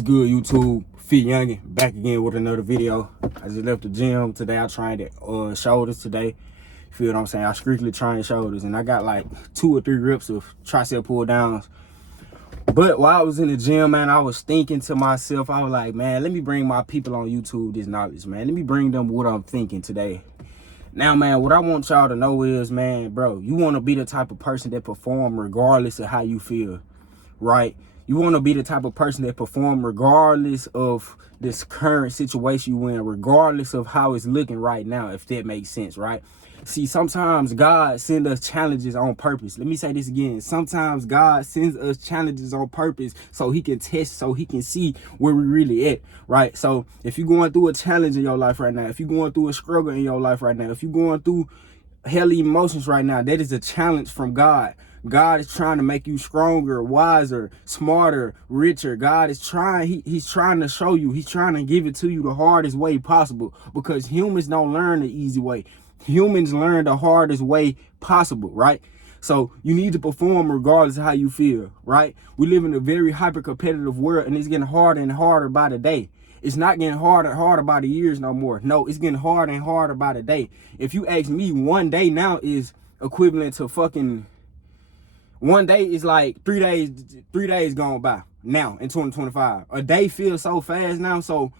Good YouTube, Fit Youngin, back again with another video. I just left the gym today. I trained shoulders today. Feel what I'm saying? I strictly train shoulders, and I got like 2 or 3 reps of tricep pull downs. But while I was in the gym, man, I was thinking to myself, I was like, man, let me bring my people on YouTube this knowledge, man. Let me bring them what I'm thinking today. Now, man, what I want y'all to know is, man, bro, you want to be the type of person that perform regardless of how you feel, right? You want to be the type of person that perform regardless of this current situation you in, regardless of how it's looking right now, if that makes sense, right? See, sometimes God sends us challenges on purpose. Let me say this again. Sometimes God sends us challenges on purpose so he can test, so he can see where we really at, right? So if you're going through a challenge in your life right now, if you're going through a struggle in your life right now, if you're going through hell emotions right now, that is a challenge from God. God is trying to make you stronger, wiser, smarter, richer. God is trying, he's trying to show you, he's trying to give it to you the hardest way possible, because humans don't learn the easy way. Humans learn the hardest way possible, right? So you need to perform regardless of how you feel, right? We live in a very hyper-competitive world, and it's getting harder and harder by the day. It's not getting harder and harder by the years no more. No, it's getting harder and harder by the day. If you ask me, one day now is equivalent to fucking, one day is like 3 days gone by now in 2025. A day feels so fast now, so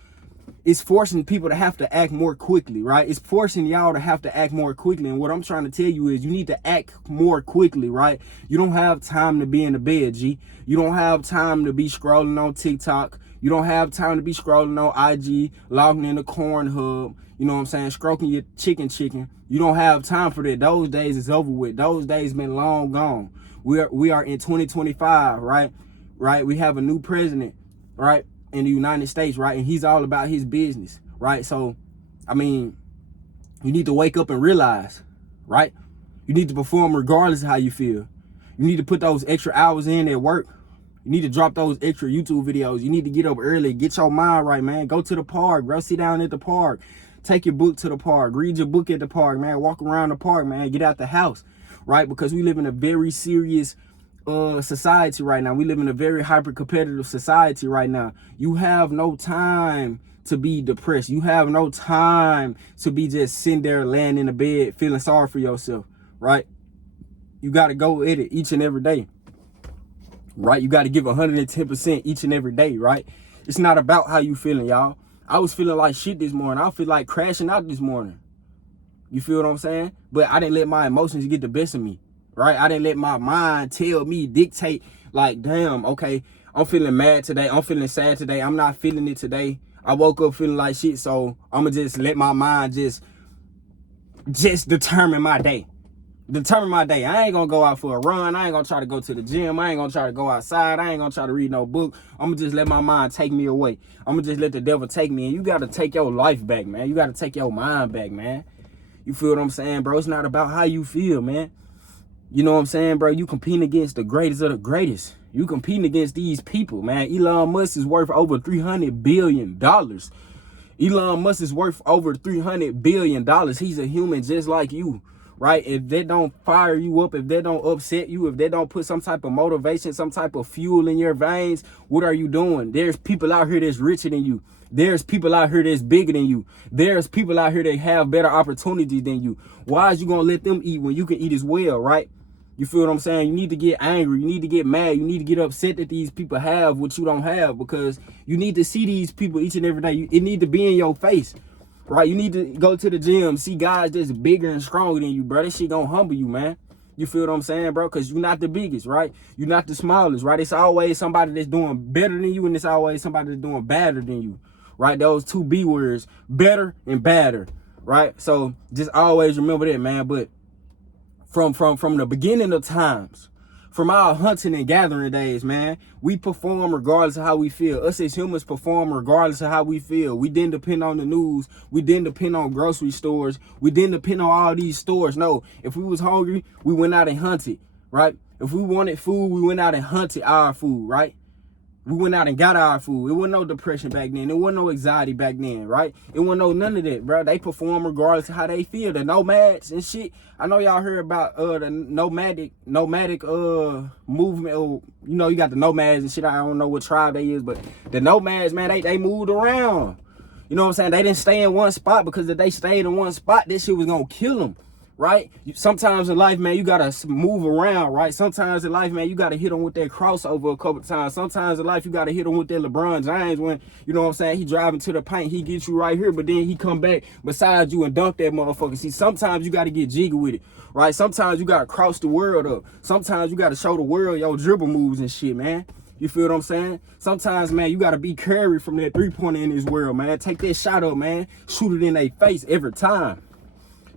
it's forcing people to have to act more quickly, right? It's forcing y'all to have to act more quickly. And what I'm trying to tell you is you need to act more quickly, right? You don't have time to be in the bed, G. You don't have time to be scrolling on TikTok. You don't have time to be scrolling on IG, logging in the corn hub, you know what I'm saying, stroking your chicken. You don't have time for that. Those days is over with. Those days been long gone. We are in 2025, right? We have a new president, right, in the United States, right? And he's all about his business, right? So, I mean, you need to wake up and realize, right? You need to perform regardless of how you feel. You need to put those extra hours in at work. You need to drop those extra YouTube videos. You need to get up early. Get your mind right, man. Go to the park, bro. Sit down at the park. Take your book to the park. Read your book at the park, man. Walk around the park, man. Get out the house, right? Because we live in a very serious society right now. We live in a very hyper-competitive society right now. You have no time to be depressed. You have no time to be just sitting there laying in the bed feeling sorry for yourself, right? You got to go at it each and every day, right? You got to give 110% each and every day, right? It's not about how you feeling, y'all. I was feeling like shit this morning. I feel like crashing out this morning. You feel what I'm saying? But I didn't let my emotions get the best of me, right? I didn't let my mind tell me, dictate, like, damn, okay, I'm feeling mad today. I'm feeling sad today. I'm not feeling it today. I woke up feeling like shit, so I'm going to just let my mind just determine my day. Determine my day. I ain't going to go out for a run. I ain't going to try to go to the gym. I ain't going to try to go outside. I ain't going to try to read no book. I'm going to just let my mind take me away. I'm going to just let the devil take me. And you got to take your life back, man. You got to take your mind back, man. You feel what I'm saying, bro? It's not about how you feel, man. You know what I'm saying, bro? You competing against the greatest of the greatest. You competing against these people, man. Elon Musk is worth over $300 billion. Elon Musk is worth over $300 billion. He's a human just like you, right? If they don't fire you up, if they don't upset you, if they don't put some type of motivation, some type of fuel in your veins, what are you doing? There's people out here that's richer than you. There's people out here that's bigger than you. There's people out here that have better opportunities than you. Why is you going to let them eat when you can eat as well, right? You feel what I'm saying? You need to get angry. You need to get mad. You need to get upset that these people have what you don't have, because you need to see these people each and every day. It need to be in your face, right? You need to go to the gym, see guys that's bigger and stronger than you, bro. That shit gonna humble you, man. You feel what I'm saying, bro? Because you're not the biggest, right? You're not the smallest, right? It's always somebody that's doing better than you, and it's always somebody that's doing badder than you, right? Those 2 B words, better and badder, right? So just always remember that, man. But from the beginning of times, from our hunting and gathering days, man, we perform regardless of how we feel. Us as humans perform regardless of how we feel. We didn't depend on the news. We didn't depend on grocery stores. We didn't depend on all these stores. No, if we was hungry, we went out and hunted, right? If we wanted food, we went out and hunted our food, right? We went out and got our food. It wasn't no depression back then. It wasn't no anxiety back then, right? It wasn't no none of that, bro. They perform regardless of how they feel. The nomads and shit. I know y'all heard about the nomadic movement. Or, you know, you got the nomads and shit. I don't know what tribe they is, but the nomads, man, they moved around. You know what I'm saying? They didn't stay in one spot, because if they stayed in one spot, this shit was gonna kill them. Right? Sometimes in life, man, you gotta move around, right? Sometimes in life, man, you gotta hit them with that crossover a couple times. Sometimes in life, you gotta hit them with that LeBron James when, you know what I'm saying, he driving to the paint, he gets you right here, but then he come back beside you and dunk that motherfucker. See, sometimes you gotta get jiggy with it, right? Sometimes you gotta cross the world up. Sometimes you gotta show the world your dribble moves and shit, man. You feel what I'm saying? Sometimes, man, you gotta be Curry from that three-pointer in this world, man. Take that shot up, man. Shoot it in their face every time.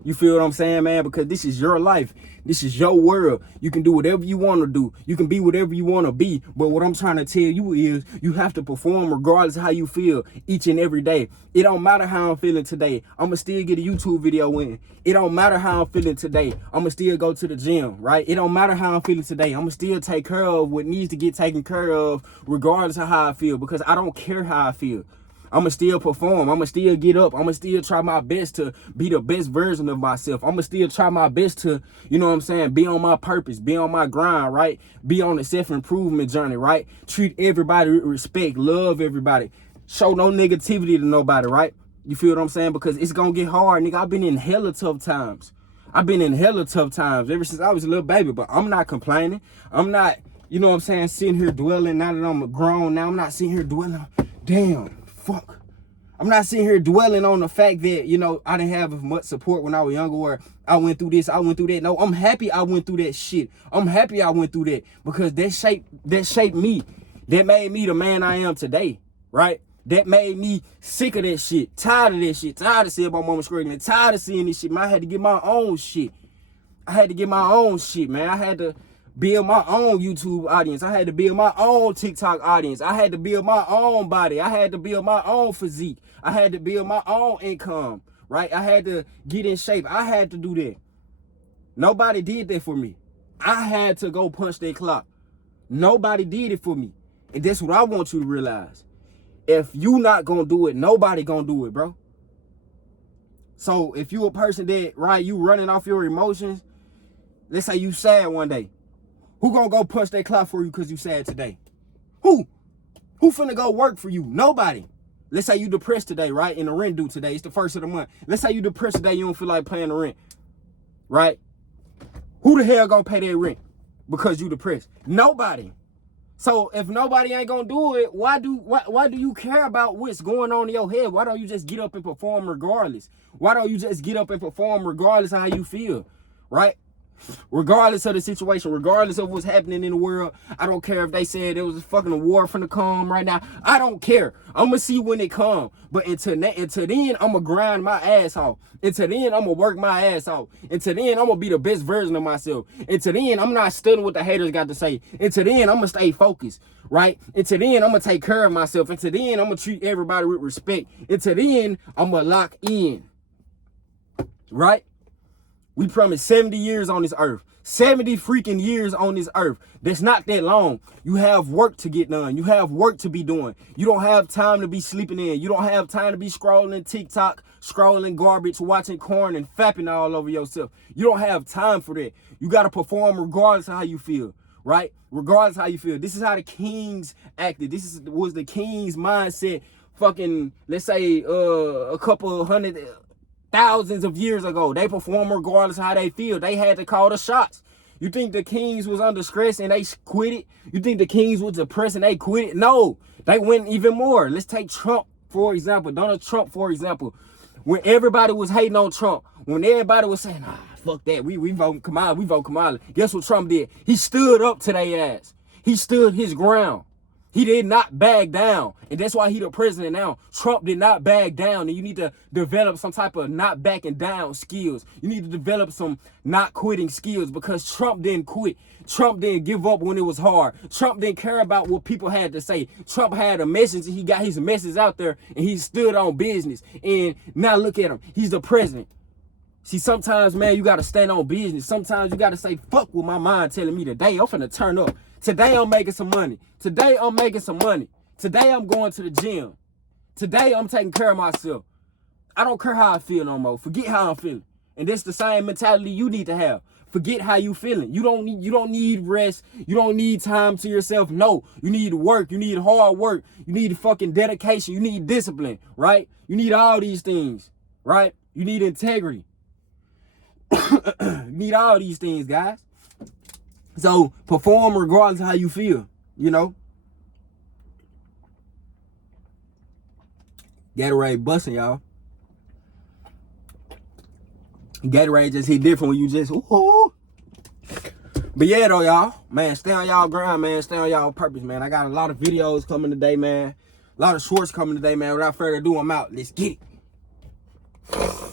You feel what I'm saying, man? Because this is your life. This is your world. You can do whatever you want to do. You can be whatever you want to be. But what I'm trying to tell you is you have to perform regardless of how you feel each and every day. It don't matter how I'm feeling today. I'm going to still get a YouTube video in. It don't matter how I'm feeling today. I'm going to still go to the gym, right? It don't matter how I'm feeling today. I'm going to still take care of what needs to get taken care of regardless of how I feel, because I don't care how I feel. I'm going to still perform. I'm going to still get up. I'm going to still try my best to be the best version of myself. I'm going to still try my best to, you know what I'm saying, be on my purpose, be on my grind, right? Be on the self-improvement journey, right? Treat everybody with respect, love everybody. Show no negativity to nobody, right? You feel what I'm saying? Because it's going to get hard, nigga. I've been in hella tough times. I've been in hella tough times ever since I was a little baby, but I'm not complaining. I'm not, you know what I'm saying, sitting here dwelling. Now that I'm grown now, I'm not sitting here dwelling. Damn. Fuck. I'm not sitting here dwelling on the fact that, you know, I didn't have much support when I was younger, or I went through this, I went through that. No, I'm happy I went through that shit. I'm happy I went through that, because that shaped me. That made me the man I am today, right? That made me sick of that shit, tired of that shit, tired of seeing my mama struggling, tired of seeing this shit, man. I had to get my own shit. I had to get my own shit, man. I had to build my own YouTube audience. I had to build my own TikTok audience. I had to build my own body. I had to build my own physique. I had to build my own income, right? I had to get in shape. I had to do that. Nobody did that for me. I had to go punch that clock. Nobody did it for me. And that's what I want you to realize. If you not gonna do it, nobody gonna do it, bro. So if you a person that, right, you running off your emotions, let's say you sad one day. Who gonna go punch that clock for you because you sad today? Who? Who finna go work for you? Nobody. Let's say you depressed today, right? And the rent due today. It's the first of the month. Let's say you depressed today, you don't feel like paying the rent, right? Who the hell gonna pay that rent because you depressed? Nobody. So if nobody ain't gonna do it, why do you care about what's going on in your head? Why don't you just get up and perform regardless? Why don't you just get up and perform regardless of how you feel, right? Regardless of the situation, regardless of what's happening in the world. I don't care if they said there was a fucking war finna come right now. I don't care. I'm gonna see when it come. But until then, I'm gonna grind my ass off. Until then, I'm gonna work my ass off. Until then, I'm gonna be the best version of myself. Until then, I'm not studying what the haters got to say. Until then, I'm gonna stay focused, right? Until then, I'm gonna take care of myself. Until then, I'm gonna treat everybody with respect. Until then, I'm gonna lock in, right? We promised 70 years on this earth. 70 freaking years on this earth. That's not that long. You have work to get done. You have work to be doing. You don't have time to be sleeping in. You don't have time to be scrolling TikTok, scrolling garbage, watching corn and fapping all over yourself. You don't have time for that. You got to perform regardless of how you feel, right? Regardless of how you feel. This is how the kings acted. This was the king's mindset fucking, let's say, a couple hundred... thousands of years ago. They perform regardless of how they feel. They had to call the shots. You think the kings was under stress and they quit it? You think the kings was depressed and they quit it? No, they went even more. Let's take Trump, for example. Donald Trump, for example. When everybody was hating on Trump, when everybody was saying, fuck that, we vote Kamala, guess what Trump did? He stood up to their ass. He stood his ground. He did not bag down. And that's why he the president now. Trump did not bag down. And you need to develop some type of not backing down skills. You need to develop some not quitting skills, because Trump didn't quit. Trump didn't give up when it was hard. Trump didn't care about what people had to say. Trump had a message, and he got his message out there, and he stood on business. And now look at him. He's the president. See, sometimes, man, you got to stand on business. Sometimes you got to say, fuck what my mind telling me today. I'm finna turn up. Today I'm making some money. Today I'm making some money. Today I'm going to the gym. Today I'm taking care of myself. I don't care how I feel no more. Forget how I'm feeling. And this the same mentality you need to have. Forget how you feeling. You don't need rest. You don't need time to yourself. No, you need work. You need hard work. You need fucking dedication. You need discipline, right? You need all these things, right? You need integrity. You need all these things, guys. So perform regardless of how you feel, you know. Gatorade busting, y'all. Gatorade just hit different when you just, ooh. But yeah, though, y'all. Man, stay on y'all grind, man. Stay on y'all purpose, man. I got a lot of videos coming today, man. A lot of shorts coming today, man. Without further ado, I'm out. Let's get it.